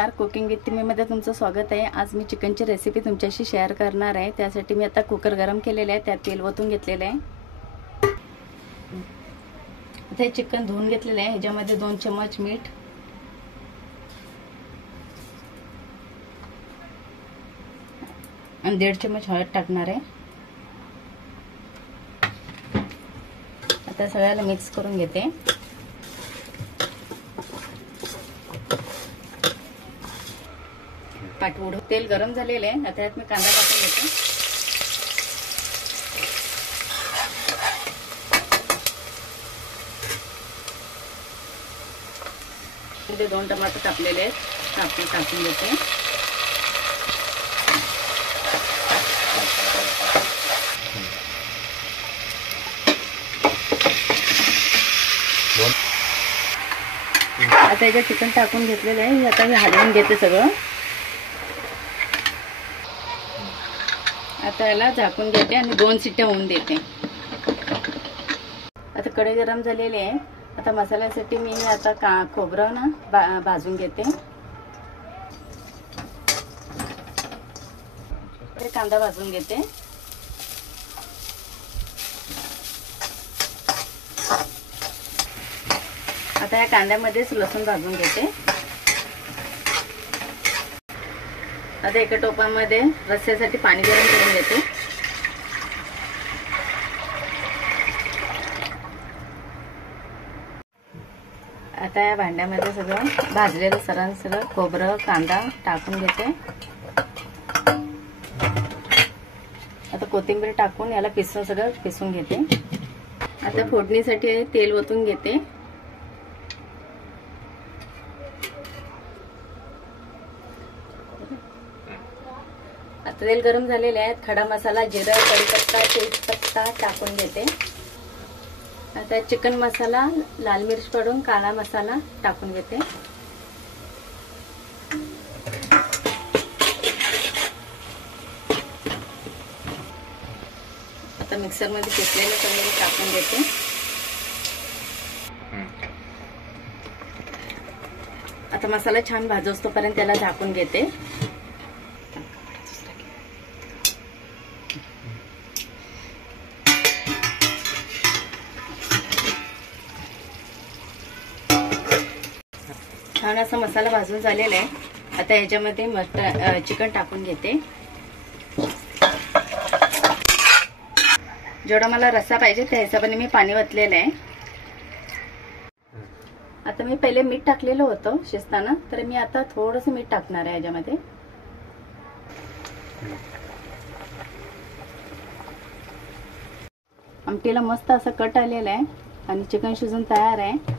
नमस्कार, cooking with me मध्ये तुमचं स्वागत आहे। आज मी चिकनची रेसिपी तुमच्याशी शेअर करणार आहे। त्यासाठी मी आता कुकर गरम केलेले आहे, त्यात तेल ओतून घेतलेले आहे। आता हे चिकन धुवून घेतलेले आहे। ह्याच्यामध्ये 2 चम्मच मीठ, आणि 1.5 चम्मच हळद टाकणार आहे। आता सगळ्याला मिक्स करून घेते। पाठवून तेल गरम झालेले आहे। आता यात मी कांदा टाकून घेते। इथे 2 टमाटर कापलेले आहेत, टाकून घेते। आता इथे चिकन टाकून घेतलेलं आहे। आता मी हलवून घेते सगळं। आता याला झाकून घेते आणि 2 शिट्ट्या होऊन देते। आता कढई गरम झालेली आहे। आता मसाल्यासाठी मी आता खोबरं भाजून घेते। कांदा भाजून घेते। आता या कांद्यामध्येच लसूण भाजून घेते। आता एका टोपामध्ये रस्स्यासाठी पाणी गरम करून घेते। आता या भांड्यामध्ये सगळं भाजलेलं सगळं खोबरं कांदा टाकून घेते। आता कोथिंबीर टाकून याला सगळं पिसून घेते। आता फोडणीसाठी तेल ओतून घेते। तेल गरम झालेले आहे। खडा मसाला, जिरा, कढीपत्ता, तेजपत्ता टाकून घेते। आता चिकन मसाला, लाल मिर्च पावडर, काळा मसाला टाकून घेते। आता मिक्सर मध्ये पिसलेले सगळे टाकून घेते। आता मसाला छान भाजोस्तोपर्यंत त्याला झाकून घेते। छान असा मसाला भाजून झालेला आहे। आता ह्याच्यामध्ये चिकन टाकून घेते। जेवढा मला रस्सा पाहिजे त्या हिशोबाने मी पाणी ओतलेलं आहे। आता मी पहिले मीठ टाकलेलं होतं शिजताना, तर मी आता थोडंसं मीठ टाकणार आहे ह्याच्यामध्ये। आमटीला मस्त असं कट आलेला आहे आणि चिकन शिजून तयार आहे।